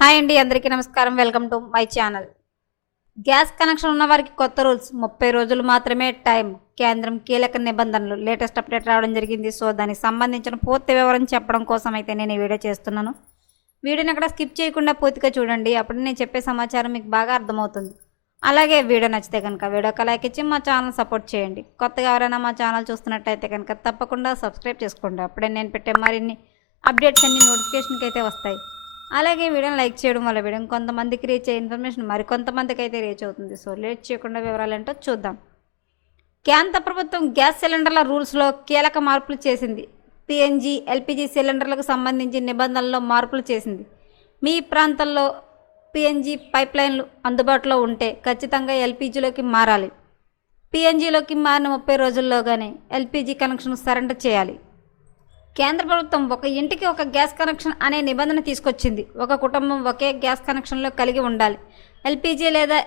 Hi అండి, అందరికీ నమస్కారం. Welcome to my channel. Gas connection ఉన్న వారికి కొత్త రూల్స్. 30 రోజులు మాత్రమే టైం. కేంద్రం కీలక నిబంధనలు. లేటెస్ట్ అప్డేట్ రావడం జరిగింది. సో దానికి సంబంధించిన పూర్తి వివరం చెప్పడం కోసం అయితే నేను ఈ వీడియో చేస్తున్నాను. వీడియోని అక్కడ స్కిప్ చేయకుండా పూర్తిగా చూడండి. అప్పుడు నేను చెప్పే సమాచారం మీకు బాగా అర్థమవుతుంది. అలాగే వీడియో నచ్చితే కనుక వీడియోకి లైక్ ఇచ్చి మా ఛానల్ సపోర్ట్ చేయండి. కొత్తగా ఎవరైనా మా ఛానల్ చూస్తున్నట్టయితే కనుక తప్పకుండా సబ్స్క్రైబ్ చేసుకోండి. అప్పుడే నేను పెట్టే మరిన్ని అప్డేట్స్ అన్ని నోటిఫికేషన్కి అయితే వస్తాయి. అలాగే వీడియోని లైక్ చేయడం వల్ల వీడియో కొంతమందికి రీచ్ అయ్యే ఇన్ఫర్మేషన్ మరికొంతమందికి అయితే రీచ్ అవుతుంది. సో లేట్ చేయకుండా వివరాలు ఏంటో చూద్దాం. కేంద్ర ప్రభుత్వం గ్యాస్ సిలిండర్ల రూల్స్లో కీలక మార్పులు చేసింది. పిఎన్జి, ఎల్పిజి సిలిండర్లకు సంబంధించి నిబంధనల్లో మార్పులు చేసింది. మీ ప్రాంతంలో పిఎన్జి పైప్లైన్లు అందుబాటులో ఉంటే ఖచ్చితంగా ఎల్పిజిలోకి మారాలి. పిఎన్జిలోకి మారిన 30 రోజుల్లోగానే ఎల్పిజి కనెక్షన్ సరెండర్ చేయాలి. కేంద్ర ప్రభుత్వం ఒక ఇంటికి ఒక గ్యాస్ కనెక్షన్ అనే నిబంధన తీసుకొచ్చింది. ఒక కుటుంబం ఒకే గ్యాస్ కనెక్షన్లో కలిగి ఉండాలి. ఎల్పిజి లేదా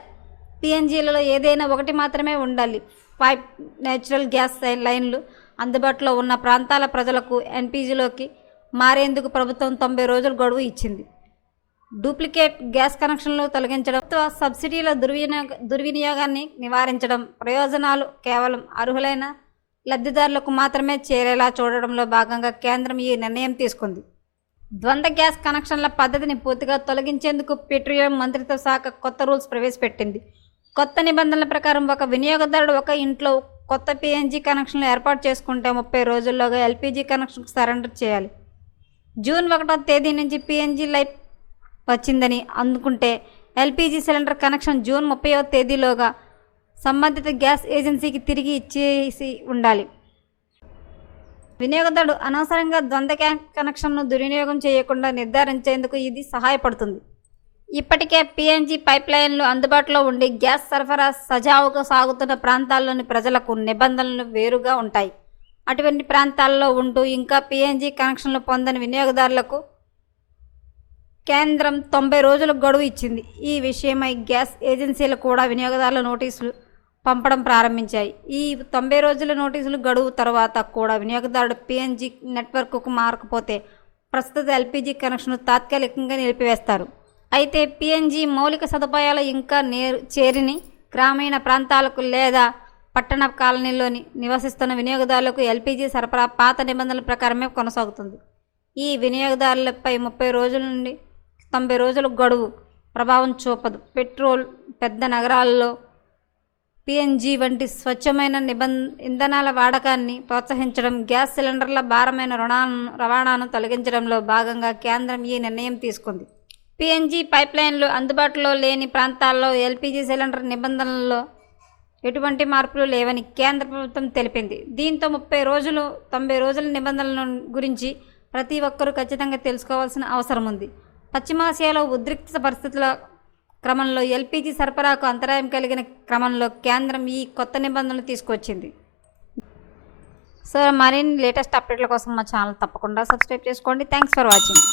పిఎన్జీలలో ఏదైనా ఒకటి మాత్రమే ఉండాలి. 5 నేచురల్ గ్యాస్ లైన్లు అందుబాటులో ఉన్న ప్రాంతాల ప్రజలకు ఎల్పిజిలోకి మారేందుకు ప్రభుత్వం 90 రోజుల గడువు ఇచ్చింది. డూప్లికేట్ గ్యాస్ కనెక్షన్లు తొలగించడం, సబ్సిడీల దుర్వినియోగాన్ని నివారించడం, ప్రయోజనాలు కేవలం అర్హులైన లబ్ధిదారులకు మాత్రమే చేరేలా చూడడంలో భాగంగా కేంద్రం ఈ నిర్ణయం తీసుకుంది. ద్వంద్వ గ్యాస్ కనెక్షన్ల పద్ధతిని పూర్తిగా తొలగించేందుకు పెట్రోలియం మంత్రిత్వ శాఖ కొత్త రూల్స్ ప్రవేశపెట్టింది. కొత్త నిబంధనల ప్రకారం ఒక వినియోగదారుడు ఒక ఇంట్లో కొత్త పిఎన్జి కనెక్షన్లు ఏర్పాటు చేసుకుంటే 30 రోజుల్లోగా ఎల్పిజి కనెక్షన్కు సరెండర్ చేయాలి. జూన్ 1వ తేదీ నుంచి పిఎన్జి లైఫ్ వచ్చిందని అందుకుంటే ఎల్పిజి సిలిండర్ కనెక్షన్ జూన్ 30వ తేదీలోగా సంబంధిత గ్యాస్ ఏజెన్సీకి తిరిగి ఇచ్చేసి ఉండాలి. వినియోగదారుడు అనవసరంగా ద్వంద్వ గ్యాస్ కనెక్షన్ను దుర్వినియోగం చేయకుండా నిర్ధారించేందుకు ఇది సహాయపడుతుంది. ఇప్పటికే పిఎన్జి పైప్లైన్లు అందుబాటులో ఉండి గ్యాస్ సరఫరా సజావుగా సాగుతున్న ప్రాంతాల్లోని ప్రజలకు నిబంధనలు వేరుగా ఉంటాయి. అటువంటి ప్రాంతాల్లో ఉంటూ ఇంకా పిఎన్జి కనెక్షన్లు పొందని వినియోగదారులకు కేంద్రం 90 రోజుల గడువు ఇచ్చింది. ఈ విషయమై గ్యాస్ ఏజెన్సీలు కూడా వినియోగదారుల నోటీసులు పంపడం ప్రారంభించాయి. ఈ 90 రోజుల నోటీసులు గడువు తర్వాత కూడా వినియోగదారుడు పిఎన్జి నెట్వర్క్కు మారకపోతే ప్రస్తుత ఎల్పిజి కనెక్షన్ను తాత్కాలికంగా నిలిపివేస్తారు. అయితే పిఎన్జి మౌలిక సదుపాయాలు ఇంకా చేరిని గ్రామీణ ప్రాంతాలకు లేదా పట్టణ కాలనీలోని నివసిస్తున్న వినియోగదారులకు ఎల్పిజి సరఫరా పాత నిబంధనల ప్రకారమే కొనసాగుతుంది. ఈ వినియోగదారులపై 30 రోజుల నుండి 90 రోజుల గడువు ప్రభావం చూపదు. పెట్రోల్, పెద్ద నగరాల్లో పిఎన్జి వంటి స్వచ్ఛమైన ఇంధనాల వాడకాన్ని ప్రోత్సహించడం, గ్యాస్ సిలిండర్ల భారమైన రవాణాను తొలగించడంలో భాగంగా కేంద్రం ఈ నిర్ణయం తీసుకుంది. పిఎన్జి పైప్లైన్లు అందుబాటులో లేని ప్రాంతాల్లో ఎల్పిజి సిలిండర్ నిబంధనల్లో ఎటువంటి మార్పులు లేవని కేంద్ర ప్రభుత్వం తెలిపింది. దీంతో 90 రోజుల నిబంధనల గురించి ప్రతి ఒక్కరూ ఖచ్చితంగా తెలుసుకోవాల్సిన అవసరం ఉంది. పశ్చిమాసియాలో ఉద్రిక్త పరిస్థితుల క్రమంలో ఎల్పిజి సరఫరాకు అంతరాయం కలిగిన క్రమంలో కేంద్రం ఈ కొత్త నిబంధనలు తీసుకొచ్చింది. సో మరిన్ని లేటెస్ట్ అప్డేట్ల కోసం మా ఛానల్ తప్పకుండా సబ్స్క్రైబ్ చేసుకోండి. Thanks for watching.